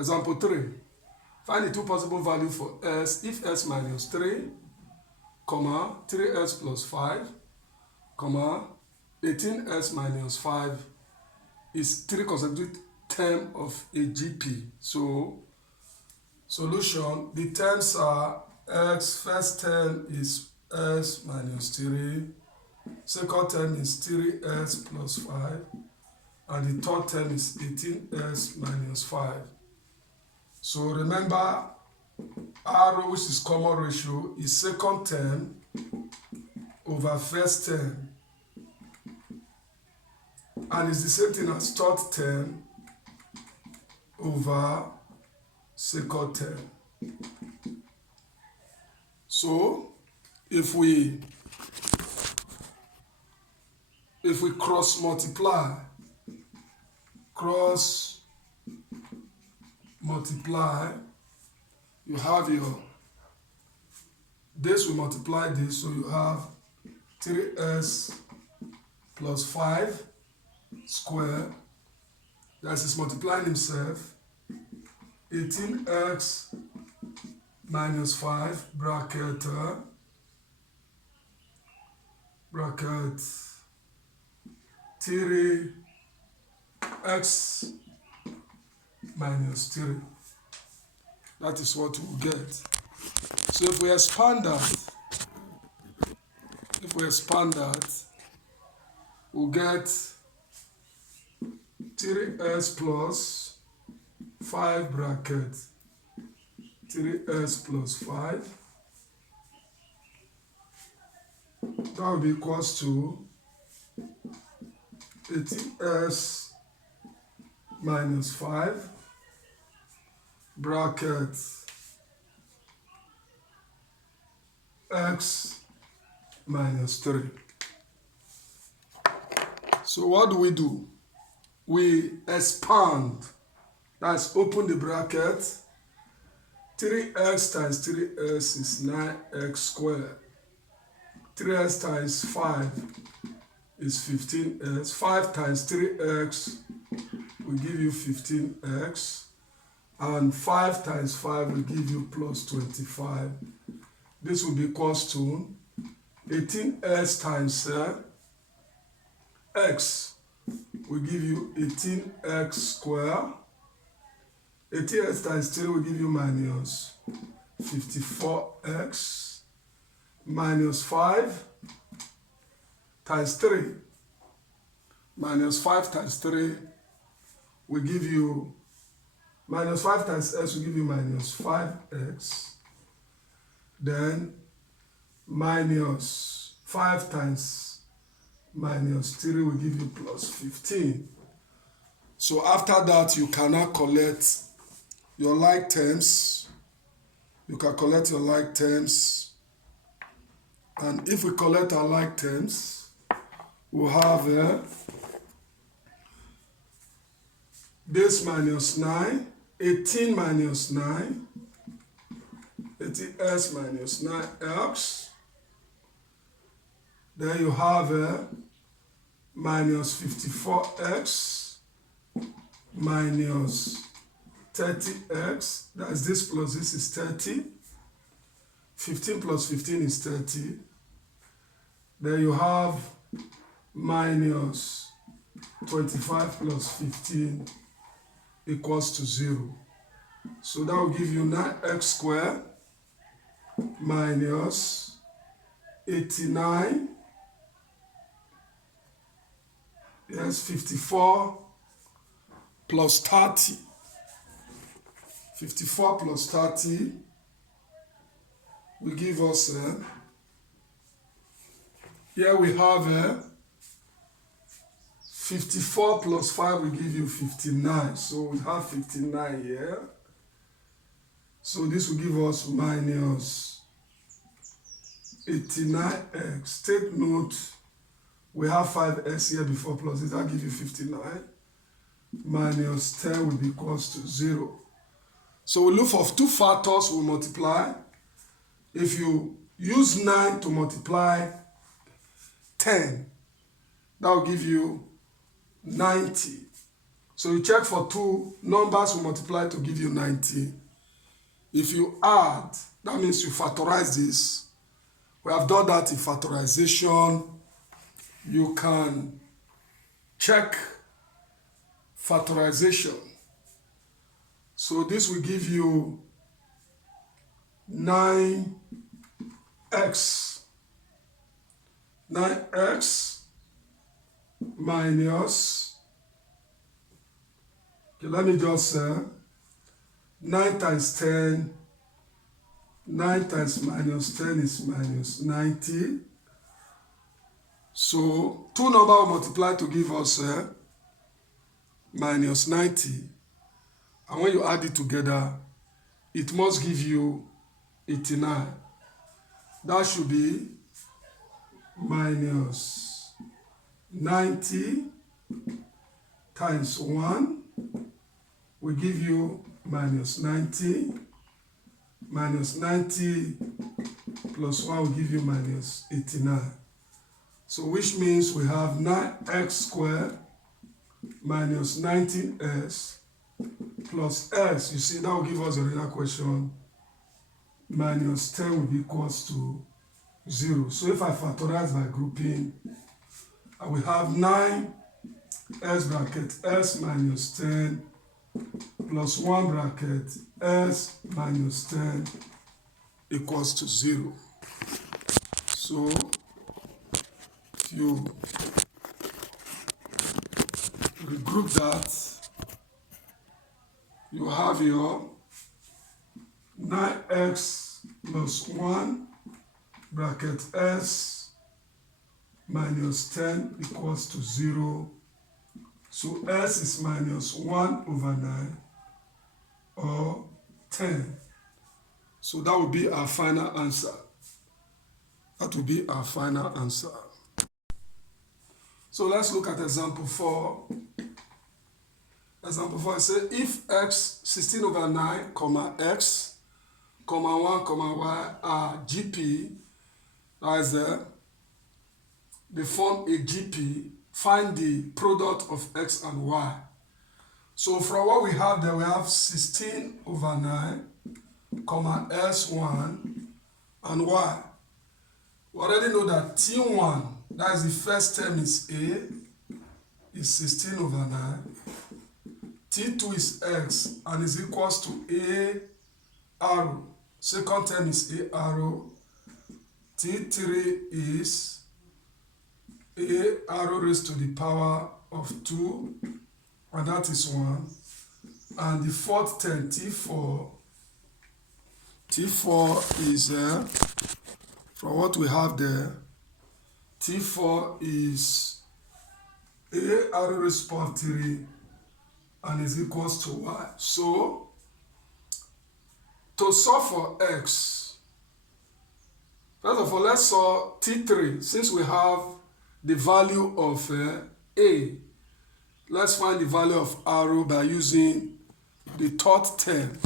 Example 3. Find the two possible values for s if s minus 3, 3s plus 5, 18s minus 5 is 3 consecutive terms of a GP. So, solution, the terms are x, first term is s minus 3, second term is 3s plus 5, and the third term is 18s minus 5. So remember, R, which is common ratio, is second term over first term, and it's the same thing as third term over second term. So if we cross multiply, you have your, this will multiply this, so you have 3s plus 5 square, that is multiplying himself, 18x minus 5 bracket 3x minus 3. That is what we'll get. So if we expand that, we'll get 3s plus 5 bracket 3s plus 5. That will be equals to 18s minus 5 bracket x minus 3. So what do? We expand. That's open the bracket. 3x times 3s is 9x squared. 3s times 5 is 15x. 5 times 3x will give you 15x. And 5 times 5 will give you plus 25. This will be equals to 18s times x will give you 18x squared. 18x times 3 will give you minus 54x minus 5 times 3. Minus 5 times 3 will give you, minus 5 times x will give you minus 5x. Then minus 5 times minus 3 will give you plus 15. So after that, you cannot collect your like terms. You can collect your like terms. And if we collect our like terms, we'll have this minus 9, 18 minus 9, 18s minus 9x. Then you have minus 54x minus 30x. That's this plus this is 30. 15 plus 15 is 30. Then you have minus 25 plus 15 equals to 0. So that will give you 9x squared minus 89. Yes, 54 plus 30. 54 plus 30 will give us, here we have 54 plus 5 will give you 59. So we have 59 here. So this will give us minus 89x. Take note, we have 5s here before plus this, that gives you 59. Minus 10 will be equals to 0. So we look for two factors we multiply. If you use 9 to multiply 10, that will give you 90. So you check for two numbers will multiply to give you 90. If you add, that means you factorize this. We have done that in factorization. You can check factorization. So this will give you 9x. 9x minus, okay, let me just say 9 times 10, 9 times minus 10 is minus 90. So two numbers will multiply to give us minus 90. And when you add it together, it must give you 89. That should be minus 90 times 1 will give you minus 90. Minus 90 plus 1 will give you minus 89. So which means we have 9x squared minus 19s plus s. You see, that will give us a real question. Minus 10 will be equals to 0. So if I factorize by grouping, I will have 9s bracket s minus 10 plus 1 bracket s minus 10 equals to 0. So if you regroup that, you have your 9x plus 1 bracket s minus 10 equals to 0. So s is minus 1 over 9 or 10. So that will be our final answer. That will be our final answer. So let's look at example 4. Example 4 says if x 16 over 9, comma x, comma 1, comma y are GP, that is they form a GP, find the product of x and y. So from what we have there, we have 16 over 9, comma s1 and y. We already know that t1, that is the first term is a, is 16 over 9. T2 is x and is equals to a arrow. Second term is a arrow. T3 is a arrow raised to the power of 2, and that is 1. And the fourth term, T4 is, from what we have there, T4 is a arrow raised to power 3 and is equals to y. So, to solve for x, first of all, let's solve T3. Since we have the value of a, let's find the value of arrow by using the third term.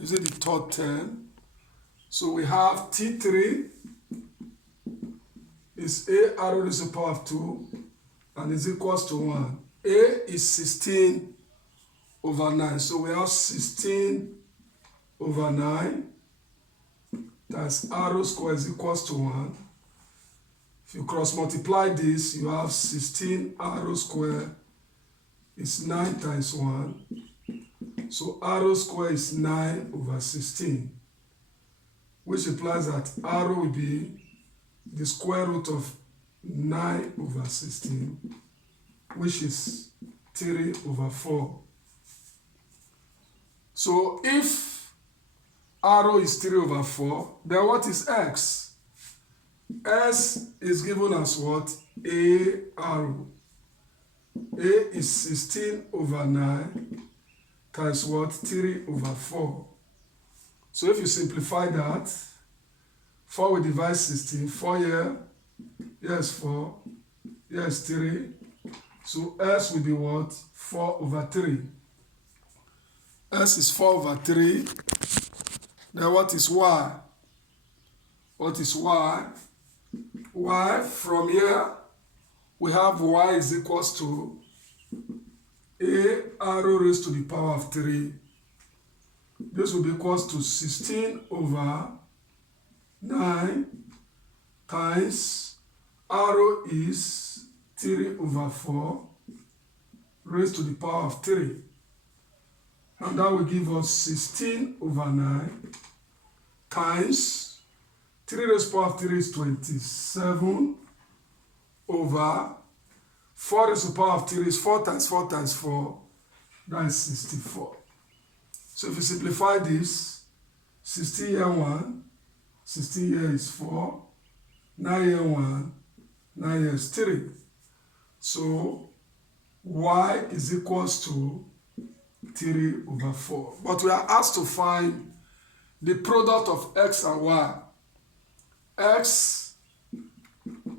Using the third term. So we have T3 is a arrow raised to the power of 2 and is equals to 1. A is 16 over 9. So we have 16 over 9 times arrow square is equals to 1. If you cross multiply this, you have 16 arrow square is 9 times 1. So arrow square is 9 over 16, which implies that arrow will be the square root of 9 over 16, which is 3 over 4. So if arrow is 3 over 4, then what is x? S is given as what? A arrow. A is 16 over 9 times what? 3 over 4. So if you simplify that, 4 will divide 16. 4 here, yes 4, yes 3. So S will be what? 4 over 3. S is 4 over 3. Then what is Y? What is Y? Y, from here, we have Y is equals to a arrow raised to the power of 3. This will be equals to 16 over 9 times arrow is 3 over 4 raised to the power of 3. And that will give us 16 over 9 times 3 raised to the power of 3 is 27 over 4 raised to the power of 3 is 4 times 4 times 4, that is 64. So if you simplify this, 16 here 1, 16 here is 4, 9 here 1, 9 here is 3. So y is equals to 3 over 4. But we are asked to find the product of x and y. X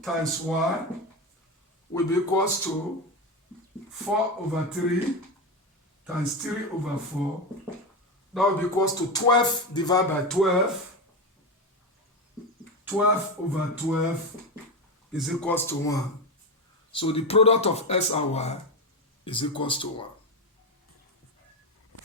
times y will be equals to 4 over 3 times 3 over 4. That will be equals to 12 divided by 12. 12 over 12 is equals to 1. So the product of x and y is equals to 1.